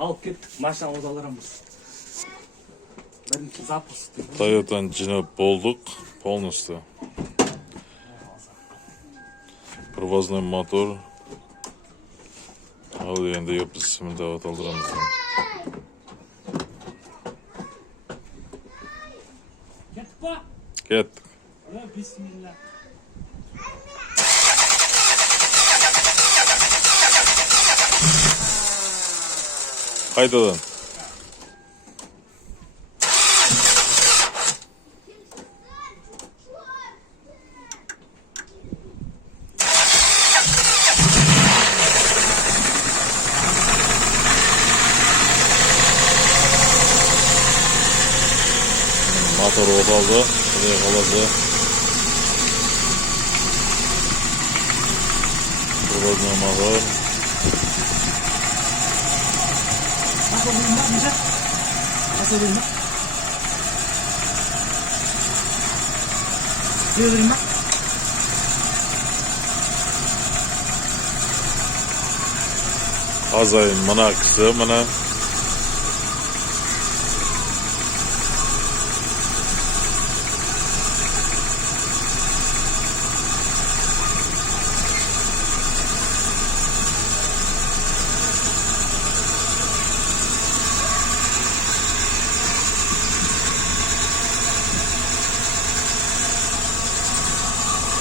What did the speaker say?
Алып кеттік, машинамызды алырамыз. Бірінші запуск. Toyota'ны жинап болдық полностью. Привозной мотор. Ал енді епіз сімілдават алдырамыз. Кеттік па? Кеттік. Бисмилля. Қайтадан. Мотор оталды, шырай қалады. Привозной мотор. Nasıl olayım bak Necat? Nasıl olayım bak? Suya vereyim bak. Azayın mına kısa, mına